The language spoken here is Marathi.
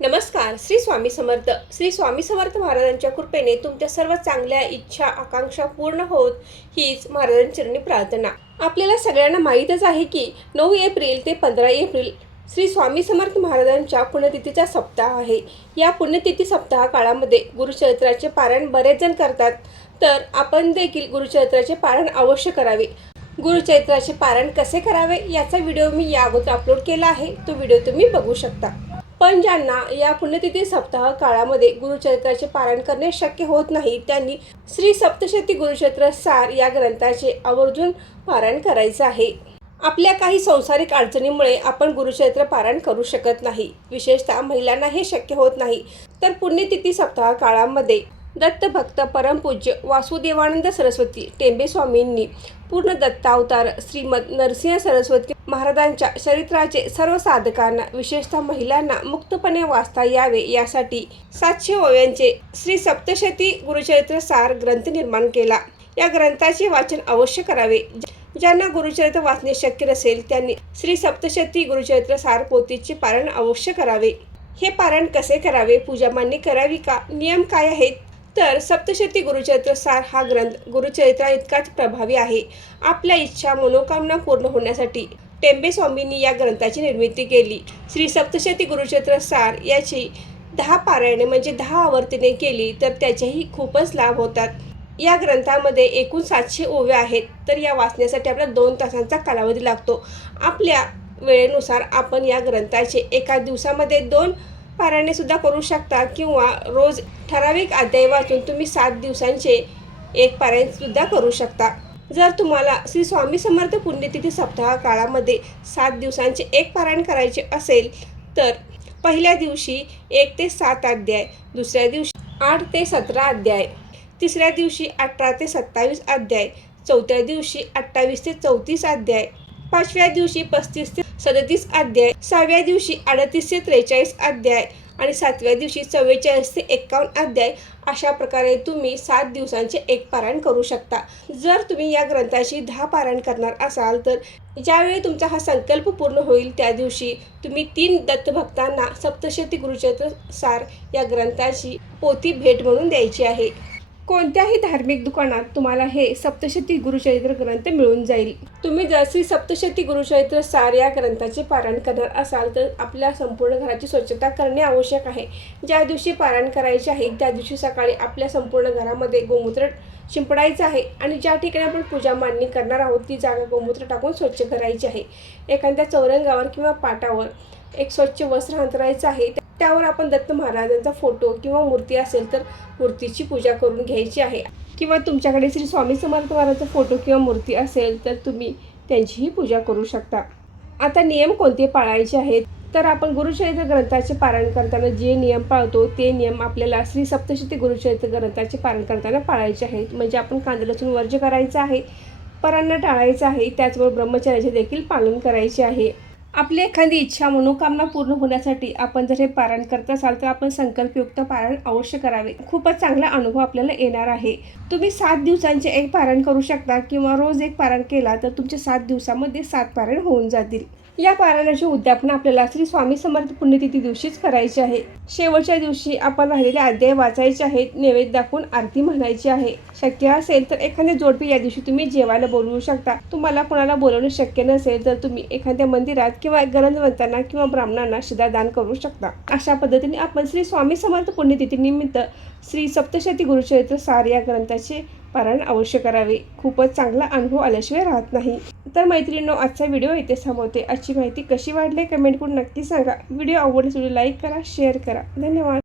नमस्कार. श्री स्वामी समर्थ. श्री स्वामी समर्थ महाराजांच्या कृपेने तुमच्या सर्व चांगल्या इच्छा आकांक्षा पूर्ण होत हीच महाराजांचरणी प्रार्थना. आपल्याला सगळ्यांना माहीतच आहे की 9 एप्रिल ते 15 एप्रिल श्री स्वामी समर्थ महाराजांच्या पुण्यतिथीचा सप्ताह आहे. या पुण्यतिथी सप्ताह काळामध्ये गुरुचरित्राचे पारायण बरेच जण करतात, तर आपण देखील गुरुचरित्राचे पारायण अवश्य करावे. गुरुचरित्राचे पारायण कसे करावे याचा व्हिडिओ मी या अगोदर अपलोड केला आहे, तो व्हिडिओ तुम्ही बघू शकता. पण ज्यांना या पुण्यतिथी सप्ताह काळामध्ये गुरुचरित्राचे पारायण करणे शक्य होत नाही, त्यांनी श्री सप्तशती गुरुचरित्र सार या ग्रंथाचे आवर्जून पारायण करायचे आहे. आपल्या काही संसारिक अडचणीमुळे आपण गुरुचरित्र पारायण करू शकत नाही, विशेषतः महिलांना हे शक्य होत नाही. तर पुण्यतिथी सप्ताह काळामध्ये दत्तभक्त परमपूज्य वासुदेवानंद सरस्वती टेंबे स्वामींनी पूर्ण दत्तावतार श्रीमद नरसिंह सरस्वती महाराजांच्या चरित्राचे सर्व साधकांना, विशेषतः महिलांना मुक्तपणे वाचता यावे यासाठी 700 ओव्यांचे श्री सप्तशती गुरुचरित्र सार ग्रंथ निर्माण केला. या ग्रंथाचे वाचन अवश्य करावे. ज्यांना गुरुचरित्र वाचणे शक्य नसेल त्यांनी श्री सप्तशती गुरुचरित्र सार पोथीचे पारायण अवश्य करावे. हे पारायण कसे करावे, पूजा मांडणी करावी का, नियम काय आहेत? तर सप्तशती गुरुचरित्र सार हा ग्रंथ गुरुचरित्रा इतकाच प्रभावी आहे. आपल्या इच्छा मनोकामना पूर्ण होण्यासाठी टेंबे स्वामींनी या ग्रंथाची निर्मिती केली. श्री सप्तशती गुरुचरित्र सार याची 10 पारायणे म्हणजे 10 आवर्तने केली तर त्याचेही खूपच लाभ होतात. या ग्रंथामध्ये एकूण 700 ओव्या आहेत, तर या वाचण्यासाठी आपल्याला 2 तासांचा कालावधी लागतो. आपल्या वेळेनुसार आपण या ग्रंथाचे एका दिवसामध्ये 2 पारायणे सुद्धा करू शकता, किंवा रोज ठराविक अध्याय वाचून तुम्ही 7 दिवसांचे एक पारायण सुद्धा करू शकता. जर तुम्हाला श्री स्वामी समर्थ पुण्यतिथी सप्ताह काळामध्ये 7 दिवसांचे एक पारायण करायचे असेल तर पहिल्या दिवशी 1 ते 7 अध्याय, दुसऱ्या दिवशी 8 ते 17 अध्याय, तिसऱ्या दिवशी 18 ते 27 अध्याय, चौथ्या दिवशी 28 ते 34 अध्याय, पाचव्या दिवशी 35 ते 37 अध्याय, 6व्या दिवशी 38 ते 43 अध्याय आणि 7व्या दिवशी 44 ते 51 अध्याय. अशा प्रकारे तुम्ही 7 दिवसांचे एक पारायण करू शकता. जर तुम्ही या ग्रंथाची 10 पारायण करणार असाल तर ज्यावेळी तुमचा हा संकल्प पूर्ण होईल त्या दिवशी तुम्ही 3 दत्तभक्तांना सप्तशती गुरुचरित्र सार या ग्रंथाची पोथी भेट म्हणून द्यायची आहे. कोणत्याही धार्मिक दुकानात तुम्हाला हे सप्तशती गुरुचरित्र ग्रंथ मिळून जाईल. तुम्ही जर श्री सप्तशती गुरुचरित्र सार या ग्रंथाचे पारायण करणार असाल तर आपल्या संपूर्ण घराची स्वच्छता करणे आवश्यक आहे. ज्या दिवशी पारायण करायचे आहे त्या दिवशी सकाळी आपल्या संपूर्ण घरामध्ये गोमूत्र शिंपडायचं आहे आणि ज्या ठिकाणी आपण पूजा मांडणी करणार आहोत ती जागा गोमूत्र टाकून स्वच्छ करायची आहे. एखाद्या चौरंगावर किंवा पाटावर एक स्वच्छ वस्त्र अंतरायचं आहे. त्यावर आपण दत्त महाराजांचा फोटो किंवा मूर्ती असेल तर मूर्तीची पूजा करून घ्यायची आहे, किंवा तुमच्याकडे श्री स्वामी समर्थ महाराजांचा फोटो किंवा मूर्ती असेल तर तुम्ही त्यांचीही पूजा करू शकता. आता नियम कोणते पाळायचे आहेत, तर आपण गुरुचरित्र ग्रंथाचे पारायण करताना जे नियम पाळतो ते नियम आपल्याला श्री सप्तशती गुरुचरित्र ग्रंथाचे पारायण करताना पाळायचे आहेत. म्हणजे आपण कांदा लसूण वर्ज्य करायचं आहे, परान्न टाळायचं आहे, त्याचबरोबर ब्रह्मचर्याचे देखील पालन करायचे आहे. आपली एखादी इच्छा मनोकामना पूर्ण होण्यासाठी आपण जर हे पारायण करत असाल तर आपण संकल्पयुक्त पारायण अवश्य करावे. खूपच चांगला अनुभव आपल्याला येणार आहे. तुम्ही 7 दिवसांचे एक पारायण करू शकता, किंवा रोज एक पारायण केला तर तुमचे 7 दिवसामध्ये 7 पारायण होऊन जातील. या पारायणाचे उद्यापन आपल्याला श्री स्वामी समर्थ पुण्यतिथी दिवशीच करायचे आहे. शेवटच्या दिवशी आपण राहिलेले अध्याय वाचायचे आहेत, नैवेद्य दाखवून आरती म्हणायची आहे. शक्य असेल तर एखाद्या जोडपी या दिवशी तुम्ही जेवायला बोलवू शकता. तुम्हाला कोणाला बोलवणं शक्य नसेल तर तुम्ही एखाद्या मंदिरात किंवा गरजवंतांना किंवा ब्राह्मणांना शिधादान करू शकता. अशा पद्धतीने आपण श्री स्वामी समर्थ पुण्यतिथीनिमित्त श्री सप्तशती गुरुचरित्र सार या ग्रंथाचे पारायण अवश्य करावे. खूपच चांगला अनुभव आल्याशिवाय राहत नाही. तर मैत्रिणींनो, आजचा व्हिडिओ इथे थांबवते. आजची माहिती कशी वाटली कमेंट करून नक्की सांगा. व्हिडिओ आवडल्यास व्हिडिओ लाईक करा, शेअर करा. धन्यवाद.